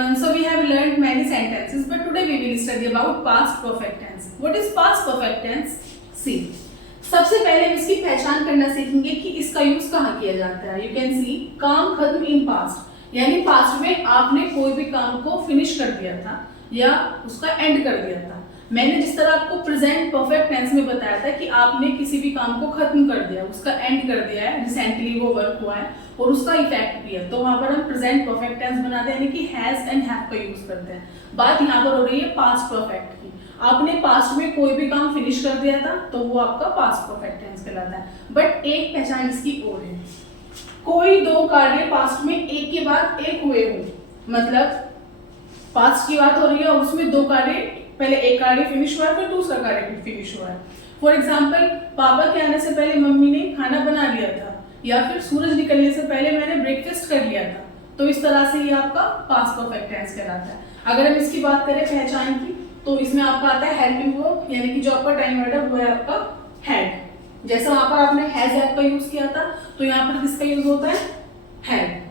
everyone. So we have learned many sentences, but today we will study about past perfect tense. What is past perfect tense? See, सबसे पहले हम इसकी पहचान करना सीखेंगे कि इसका यूज कहाँ किया जाता है. You can see काम खत्म in past, यानी पास्ट में आपने कोई भी काम को फिनिश कर दिया था या उसका एंड कर दिया था. मैंने जिस तरह आपको प्रेजेंट परफेक्ट टेंस में बताया था कि आपने किसी भी काम को खत्म कर दिया, उसका एंड कर दिया है, रिसेंटली वो वर्क हुआ है और उसका इफेक्ट भी है, तो वहां पर हम प्रेजेंट परफेक्ट टेंस बनाते हैं, यानी कि हैज एंड हैव का यूज करते हैं. बात यहाँ पर हो रही है पास्ट परफेक्ट की. आपने पास्ट में कोई भी काम फिनिश कर दिया था तो वो आपका पास्ट परफेक्ट टेंस कहलाता है. बट एक पहचान इसकी और है, कोई दो कार्य पास्ट में एक के बाद एक हुए हो, मतलब पास्ट की बात हो रही है और उसमें दो कार्य, पहले एक कार्य फिनिश हुआ है फिर दूसरा कार्य भी फिनिश हुआ है. फॉर एग्जाम्पल, पापा के आने से पहले मम्मी ने खाना बना लिया था, या फिर सूरज निकलने से पहले मैंने ब्रेकफास्ट कर लिया था. तो इस तरह से ये आपका पास्ट परफेक्ट टेंस कहलाता है. अगर हम इसकी बात करें पहचान की, तो इसमें आपका आता है हेल्पिंग वर्ब, यानी कि जो आपका टाइम वर्ड है वो है आपका हैड. जैसा वहां पर आपने हैज हैव का यूज किया था, तो यहाँ पर किसका यूज होता है? हैड.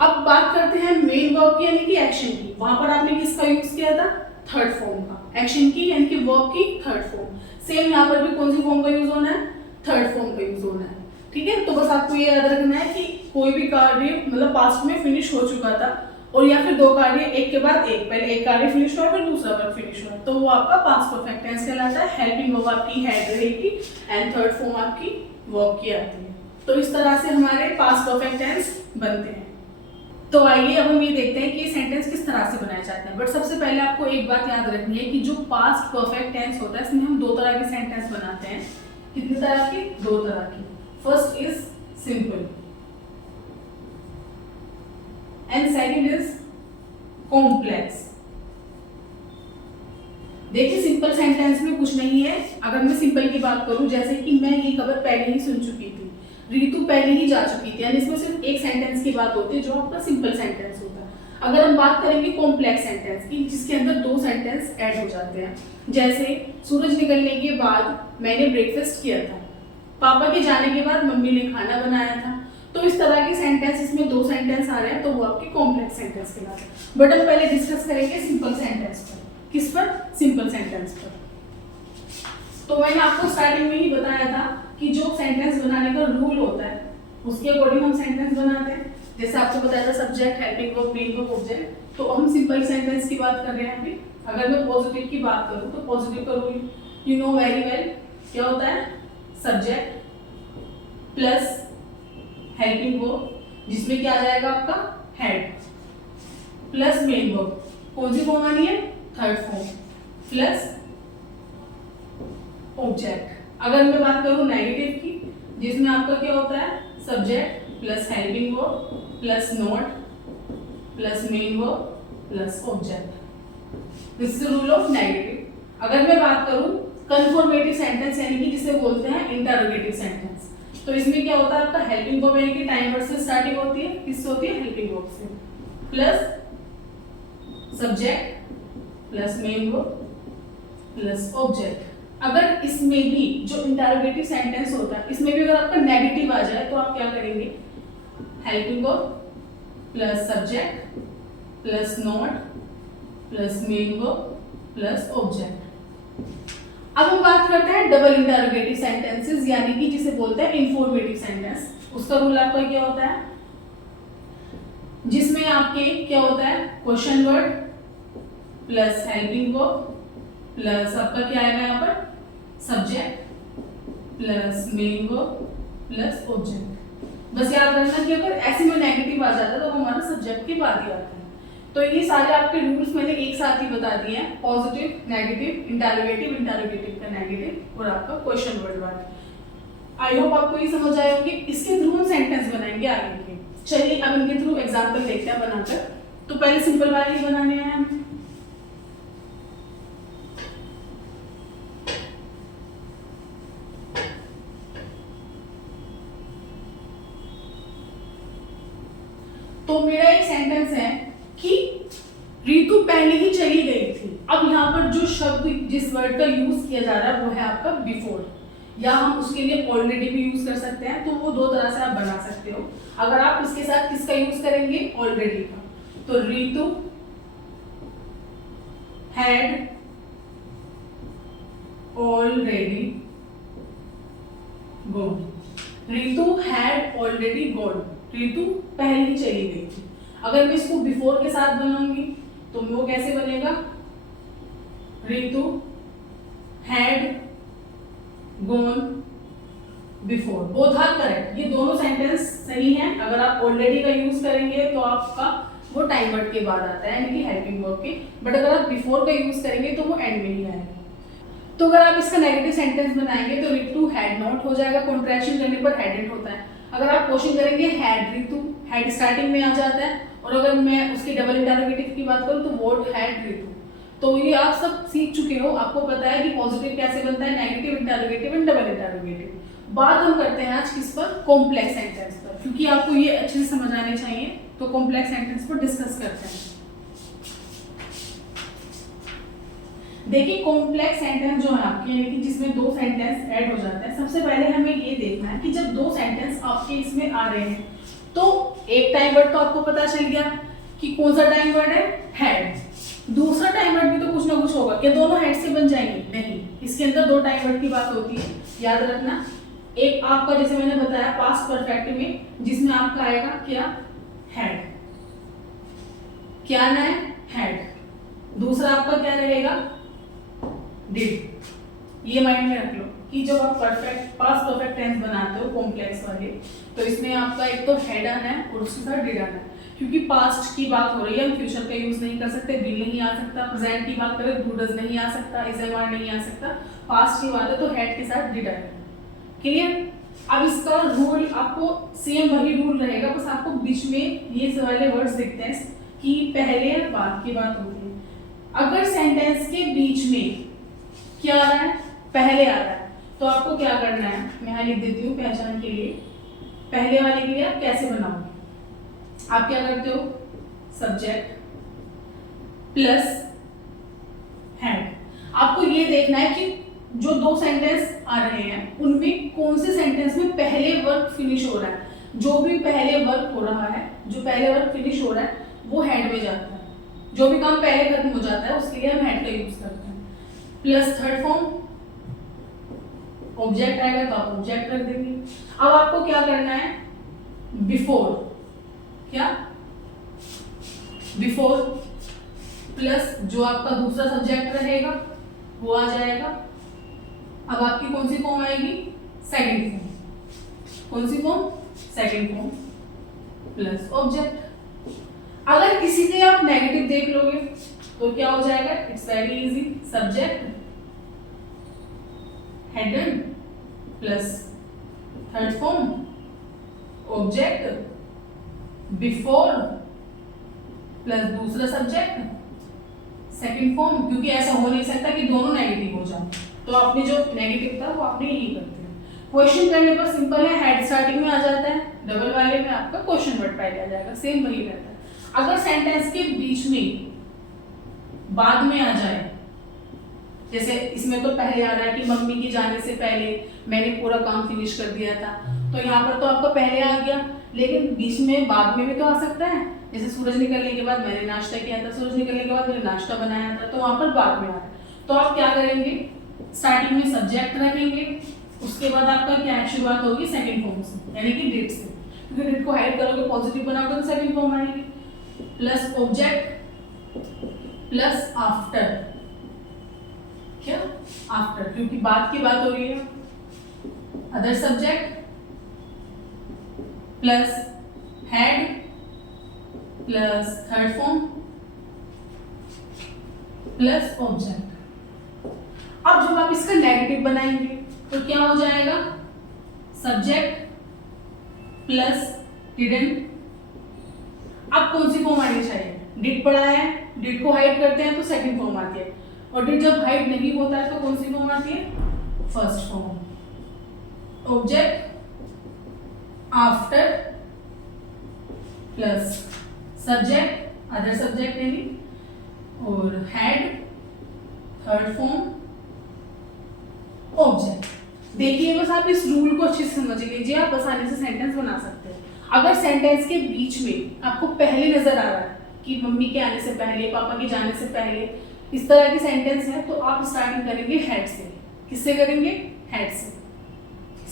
अब बात करते हैं मेन वर्ब की, यानी कि एक्शन की. वहां पर आपने किसका यूज किया था? थर्ड फॉर्म का. एक्शन की यानी कि वर्ब की थर्ड फॉर्म. सेम यहाँ पर भी कौन सी फॉर्म का यूज होना है? थर्ड फॉर्म का यूज होना है. ठीक है, तो बस आपको ये याद रखना है कि कोई भी कार्य मतलब पास्ट में फिनिश हो चुका था और या फिर दो कार्य एक के बाद एक, पहले एक कार्य फिनिश हुआ फिर दूसरा वर्ब फिनिश हुआ, तो वो आपका पास्ट परफेक्ट टेंस कहलाता है. हेल्पिंग वर्ब आपकी हैड रहेगी एंड थर्ड फॉर्म आपकी वर्ब की आती है. तो इस तरह से हमारे पास्ट परफेक्ट टेंस बनते हैं. तो आइए अब हम ये देखते हैं कि ये सेंटेंस किस तरह से बनाए जाते हैं. बट सबसे पहले आपको एक बात याद रखनी है कि जो पास्ट परफेक्ट टेंस होता है इसमें हम दो तरह के सेंटेंस बनाते हैं. कितनी तरह की? दो तरह की. First is simple and second is complex. देखिए, सिंपल सेंटेंस में कुछ नहीं है. अगर मैं सिंपल की बात करूं, जैसे कि मैं ये खबर पहले ही सुन चुकी थी, ऋतु पहले ही जा चुकी थी, यानी इसमें सिर्फ एक सेंटेंस की बात होती है जो आपका सिंपल सेंटेंस होता है. अगर हम बात करेंगे कॉम्प्लेक्स सेंटेंस की, जिसके अंदर दो सेंटेंस ऐड हो जाते हैं, जैसे सूरज निकलने के बाद मैंने ब्रेकफास्ट किया था, पापा के जाने के बाद मम्मी ने खाना बनाया था. तो इस तरह के सेंटेंस, इसमें दो सेंटेंस आ रहे हैं, तो वो आपके कॉम्प्लेक्स सेंटेंस कहलाते हैं. बट हम पहले डिस्कस करेंगे सिंपल सेंटेंस पर. किस पर? सिंपल सेंटेंस पर. तो मैंने आपको स्टार्टिंग में ही बताया था कि जो सेंटेंस बनाने का रूल होता है उसके अकॉर्डिंग हम सेंटेंस बनाते हैं. जैसे आपको बताया था subject, helping verb, main verb, object. तो हम सिंपल सेंटेंस की बात कर रहे हैं अभी. अगर मैं पॉजिटिव की बात करूं तो पॉजिटिव का rule you know very well. क्या होता है? सब्जेक्ट प्लस हेल्पिंग वर्ब, जिसमें क्या आ जाएगा आपका? Head, plus main verb. कौन सी फॉर्म आनी है? Third form, plus object. अगर मैं बात करूं नेगेटिव की, जिसमें आपका क्या होता है? Subject plus helping verb plus note plus main verb plus object. This is the rule of negative. अगर मैं बात करूं कन्फर्मेटिव सेंटेंस, यानी कि जिसे बोलते हैं इंटरोगेटिव सेंटेंस, तो इसमें क्या होता है? आपका हेल्पिंग वर्ब यानी कि टाइम वर्ड से स्टार्टिंग होती है. किससे होती है? हेल्पिंग वर्ब से, plus subject plus main verb plus object. अगर इसमें भी जो इंटरोगेटिव सेंटेंस होता है, इसमें भी अगर आपका नेगेटिव आ जाए तो आप क्या करेंगे? Helping verb plus subject plus note plus main verb plus object. अब हम बात करते हैं डबल इंटरोगेटिव सेंटेंसेस, यानी कि जिसे बोलते हैं इंफॉर्मेटिव सेंटेंस. उसका रूल आपका क्या होता है? जिसमें आपके क्या होता है? Question word plus helping verb plus आपका क्या आएगा यहाँ पर? Subject plus main verb plus object. बस याद रखना कि अगर ऐसे में नेगेटिव आ जाता है तो हमारा सब्जेक्ट के बाद ही आता है. तो ये सारे आपके रूल्स मैंने एक साथ ही बता दिए हैं. पॉजिटिव, नेगेटिव, इंटरोगेटिव, इंटरोगेटिव का नेगेटिव और आपका क्वेश्चन वर्ड वाला. आई होप आपको ये समझ आया होगा. इसके थ्रू हम सेंटेंस बनाएंगे आगे के. चलिए अब इनके थ्रू एग्जांपल देखते हैं बनाकर. तो पहले सिंपल वाले ही बनाने हैं हम. तो मेरा एक सेंटेंस है कि ऋतु पहले ही चली गई थी. अब यहाँ पर जो शब्द, जिस वर्ड का यूज किया जा रहा है वो है आपका बिफोर, या हम उसके लिए ऑलरेडी भी यूज कर सकते हैं. तो वो दो तरह से आप बना सकते हो. अगर आप इसके साथ किसका यूज करेंगे? ऑलरेडी का. तो Ritu had already gone. Ritu had already gone, Ritu पहले ही चली गई थी। अगर मैं इसको बिफोर के साथ बनाऊंगी तो वो कैसे बनेगा, Ritu had gone before. Both are correct, ये दोनों सेंटेंस सही हैं। अगर आप ऑलरेडी का यूज करेंगे तो आपका वो टाइम वर्ड के बाद आता है, यानी कि हेल्पिंग वर्ब के। बट अगर आप बिफोर का यूज करेंगे तो वो एंड में ही आएगा। तो अगर आप इसका नेगेटिव सेंटेंस बनाएंगे तो रितु हैड नॉट हो जाएगा, कॉन्ट्रैक्शन करने पर हैडेंट होता है। अगर आप क्वेश्चन करेंगे हैड रितु, हैड स्टार्टिंग में आ जाता है। और अगर मैं उसकी डबल इंटरोगेटिव की बात करूं तो व्हाट हैड रितु। तो ये आप सब सीख चुके हो, आपको पता है कि पॉजिटिव कैसे बनता है, negative interrogative and double interrogative. बात हम करते हैं आज किस पर, कॉम्प्लेक्स सेंटेंस पर, क्योंकि आपको ये अच्छे से समझ आने चाहिए। तो कॉम्प्लेक्स सेंटेंस पर डिस्कस करते हैं। देखिए कॉम्प्लेक्स सेंटेंस जो है आपके, यानी कि जिसमें दो सेंटेंस ऐड हो जाते हैं, सबसे पहले हमें ये देखना है कि जब दो सेंटेंस आपके इसमें आ रहे हैं तो एक टाइम वर्ड तो आपको पता चल गया कि कौन सा टाइम वर्ड है, हैड। दूसरा टाइम वर्ड भी तो कुछ ना कुछ होगा, क्या दोनों हेड से बन जाएंगे, नहीं। इसके अंदर दो टाइम वर्ड की बात होती है, याद रखना। एक आपका जैसे मैंने बताया पास्ट परफेक्ट में, जिसमें आपका आएगा क्या, हैड, क्या आना है, हैड। दूसरा आपका क्या रहेगा, डिड। ये माइंड में रख लो कि जब आप परफेक्ट पास्ट परफेक्ट टेंस बनाते हो कॉम्प्लेक्स वाले, तो इसमें आपका एक तो हेड आना है और उसके साथ डिड आना है। क्योंकि पास्ट की बात हो रही है, हम फ्यूचर का यूज नहीं कर सकते, विल नहीं आ सकता। प्रेजेंट की बात करें डू डज नहीं आ सकता, इज एम आर नहीं आ सकता। पास्ट की बात है तो हेड के साथ डिड आएगा। क्लियर। अब इसका रूल आपको सेम वही रूल रहेगा, बस आपको बीच में ये वाले वर्ड्स दिखते हैं कि पहले बाद की बात होती है। अगर सेंटेंस के बीच में क्या आ रहा है, पहले आ रहा है, तो आपको क्या करना है, मैं यहाँ लिख देती हूँ पहचान के लिए। पहले वाले के लिए आप कैसे बनाओगे, आप क्या करते हो, सब्जेक्ट प्लस हैड। आपको ये देखना है कि जो दो सेंटेंस आ रहे हैं उनमें कौन से सेंटेंस में पहले वर्ब फिनिश हो रहा है। जो भी पहले वर्ब हो रहा है, जो पहले वर्ब फिनिश हो रहा है वो हेड में जाता है। जो भी काम पहले खत्म हो जाता है उसके लिए हम हेड का यूज करते हैं। प्लस थर्ड फॉर्म ऑब्जेक्ट आएगा तो आप ऑब्जेक्ट रख देंगे। अब आपको क्या करना है, बिफोर, क्या, बिफोर प्लस जो आपका दूसरा सब्जेक्ट रहेगा वो आ जाएगा। अब आपकी कौन सी फॉर्म आएगी, सेकंड फॉर्म। कौन सी form, second form plus object. अगर किसी के आप नेगेटिव देख लोगे तो क्या हो जाएगा, it's very easy, subject headed plus third form object before plus दूसरा सब्जेक्ट सेकंड फॉर्म। क्योंकि ऐसा हो नहीं सकता कि दोनों नेगेटिव हो जाए, तो आपने जो नेगेटिव था वो आपने यही करते हैं। क्वेश्चन करने पर सिंपल है, हेड स्टार्टिंग में आ जाता है, डबल वाले में आपका क्वेश्चन वर्ड पहले आ जाएगा, सेम वही रहता है। अगर सेंटेंस के बीच में बाद में आ जाए, जैसे इसमें तो पहले आ रहा है कि मम्मी के जाने से पहले मैंने पूरा काम फिनिश कर दिया था, तो यहाँ पर तो आपका पहले आ गया, लेकिन बीच में बाद में भी तो आ सकता है। जैसे सूरज निकलने के बाद मैंने नाश्ता किया था, सूरज निकलने के बाद मैंने नाश्ता बनाया था, तो वहां पर बाद में आ रहा है। तो आप क्या करेंगे, स्टार्टिंग में सब्जेक्ट रखेंगे, उसके बाद आपका क्या शुरुआत होगी, सेकंड फॉर्म से, यानी कि डिड से। क्योंकि डिड को हाइड करोगे, पॉजिटिव बनाओगे तो सेकंड फॉर्म आएगी। प्लस ऑब्जेक्ट प्लस आफ्टर, क्या, आफ्टर, क्योंकि बाद की बात हो रही है। Other subject plus head plus third form plus object. अब जब आप इसका नेगेटिव बनाएंगे तो क्या हो जाएगा, सब्जेक्ट प्लस डिडंट। अब कौन सी फॉर्म आनी चाहिए, डिड पढ़ा है, डिड को हाइड करते हैं तो सेकंड फॉर्म आती है, और डिड जब हाइड नहीं होता है तो कौन सी फॉर्म आती है, first form. Object after plus subject other subject यानी, और हेड थर्ड फॉर्म ऑब्जेक्ट। देखिए बस आप इस रूल को अच्छे से समझ लीजिए, आप आसानी से सेंटेंस बना सकते हैं। अगर सेंटेंस के बीच में आपको पहले नजर आ रहा है कि मम्मी के आने से पहले, पापा के जाने से पहले, इस तरह की सेंटेंस है तो आप स्टार्टिंग करेंगे हैड से। किससे करेंगे? हैड से।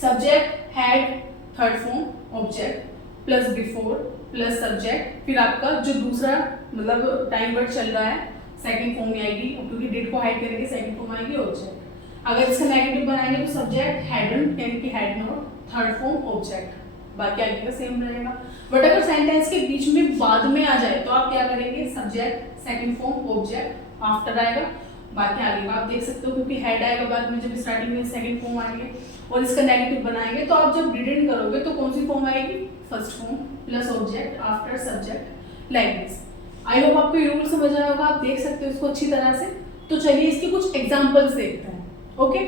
Subject had, third form object plus before plus subject, फिर आपका जो दूसरा मतलब टाइम वर्ड चल रहा है सेकंड फॉर्म में आएगी, क्योंकि डिड को हाइड करेंगे सेकंड फॉर्म आएगी ऑब्जेक्ट। अगर इसका नेगेटिव बनाएंगे तो सब्जेक्ट हैडंट यानी कि had not, third form object, बाकी आगे का सेम रहेगा। बट अगर सेंटेंस के बीच में बाद में आ जाए तो आप क्या करेंगे? Subject second form object after आएगा, बाकी आगे का आप देख सकते हो, क्योंकि हेड आएगा बाद में जब स्टार्टिंग में सेकंड फॉर्म आएंगे और इसका नेगेटिव बनाएंगे तो आप जब डिडेंट करोगे तो कौन सी फॉर्म आएगी? First form plus object after subject, like this. I hope आपको ये रूल समझ आया होगा, आप देख सकते हो इसको अच्छी तरह से। तो चलिए इसके कुछ एग्जांपल्स देखते हैं। ओके,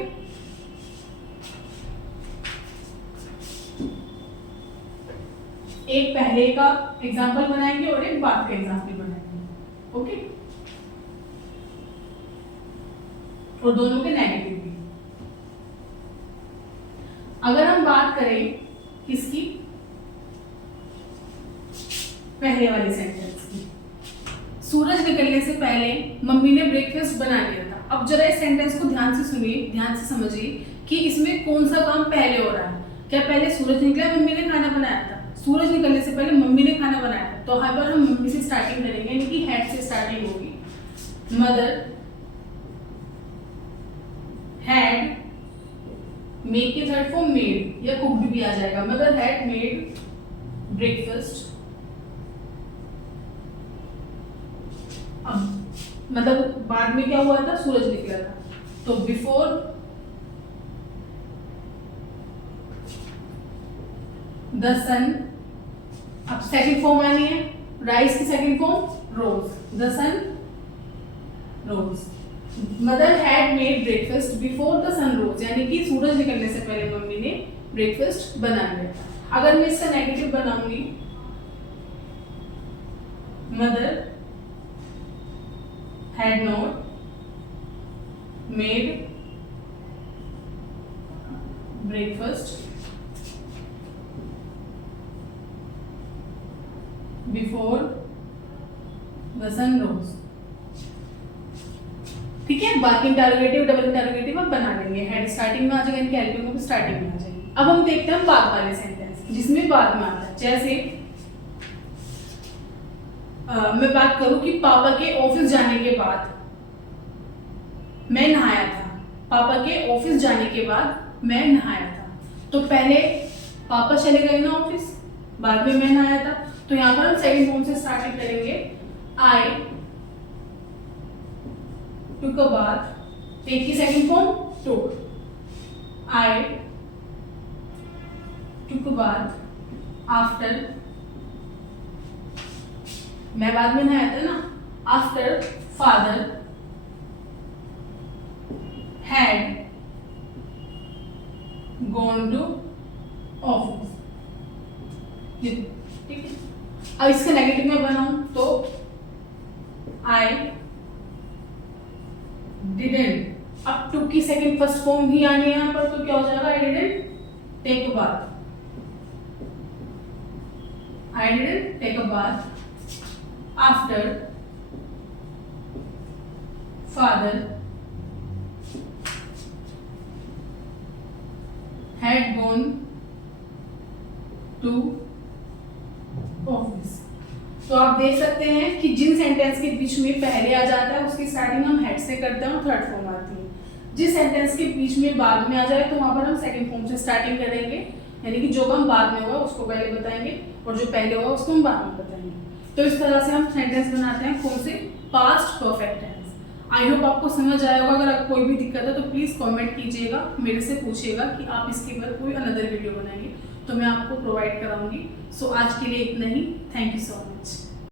एक पहले का एग्जांपल बनाएंगे और एक बाद का एग्जांपल बनाएंगे। ओके, और दोनों के नेगेटिव भी। अगर हम बात करें किसकी? पहले वाली सेंटेंस की। सूरज निकलने से पहले मम्मी ने ब्रेकफास्ट बना लिया था। अब जरा इस सेंटेंस को ध्यान से सुनिए, ध्यान से समझिए कि इसमें कौन सा काम पहले हो रहा है। क्या पहले सूरज निकला, मम्मी ने खाना बनाया था? सूरज निकलने से पहले मम्मी ने खाना बनाया था, तो यहाँ पर हम मम्मी से स्टार्टिंग करेंगे, यानी कि हेड से स्टार्टिंग होगी। मदर हैड, मेड के थर्ड फॉर्म मेड या कुक्ड भी आ जाएगा। Mother had made breakfast. अब मतलब बाद में क्या हुआ था? सूरज निकला था, तो बिफोर द सन। अब सेकंड फॉर्म आनी है, राइस की second form rose, the sun rose. Mother had made breakfast before the sun rose, यानी कि सूरज निकलने से पहले मम्मी ने ब्रेकफास्ट बना लिया। अगर मैं इसका नेगेटिव बनाऊंगी, mother had not made breakfast before the sun rose. ठीक है, बाकी इंटरोगेटिव डबल इंटरोगेटिव आप बना लेंगे। हेड स्टार्टिंग में आ जाएगा, इनके हेल्पिंग में स्टार्टिंग में आ जाएगी। अब हम देखते हैं बाद वाले सेंटेंस जिसमें बाद में आता है। जैसे मैं बात करूं कि पापा के ऑफिस जाने के बाद मैं नहाया था। पापा के ऑफिस जाने के बाद मैं नहाया था, तो पहले पापा चले गए ना ऑफिस, बाद में मैं नहाया था, तो यहाँ पर हम सेकंड फॉर्म से स्टार्टिंग करेंगे। I took a bath, take की second form took. I took a bath after, मैं बाद में नहाया था ना, after father had gone to office. ठीक है, अब इसका नेगेटिव में बनाऊं तो आई डिडंट। अब टू की सेकंड फर्स्ट फॉर्म ही आनी है यहाँ पर, तो क्या हो जाएगा? I didn't take a bath. I didn't take a bath after father had gone to office. तो आप देख सकते हैं कि जिन सेंटेंस के बीच में पहले आ जाता है उसकी स्टार्टिंग हम हेड से करते हैं और थर्ड फॉर्म आती है। जिस सेंटेंस के बीच में बाद में आ जाए तो वहां पर हम सेकंड फॉर्म से स्टार्टिंग करेंगे, यानी कि जो काम बाद में हुआ उसको पहले बताएंगे और जो पहले हुआ उसको हम बाद में बताएंगे। तो इस तरह से हम सेंटेंस बनाते हैं कौन से? Past perfect tense. I hope आपको समझ आया होगा। अगर आपको कोई भी दिक्कत है तो प्लीज कमेंट कीजिएगा, मेरे से पूछिएगा कि आप इसके ऊपर कोई अनदर वीडियो बनाएंगे तो मैं आपको प्रोवाइड कराऊंगी। सो आज के लिए इतना ही। Thank you so much.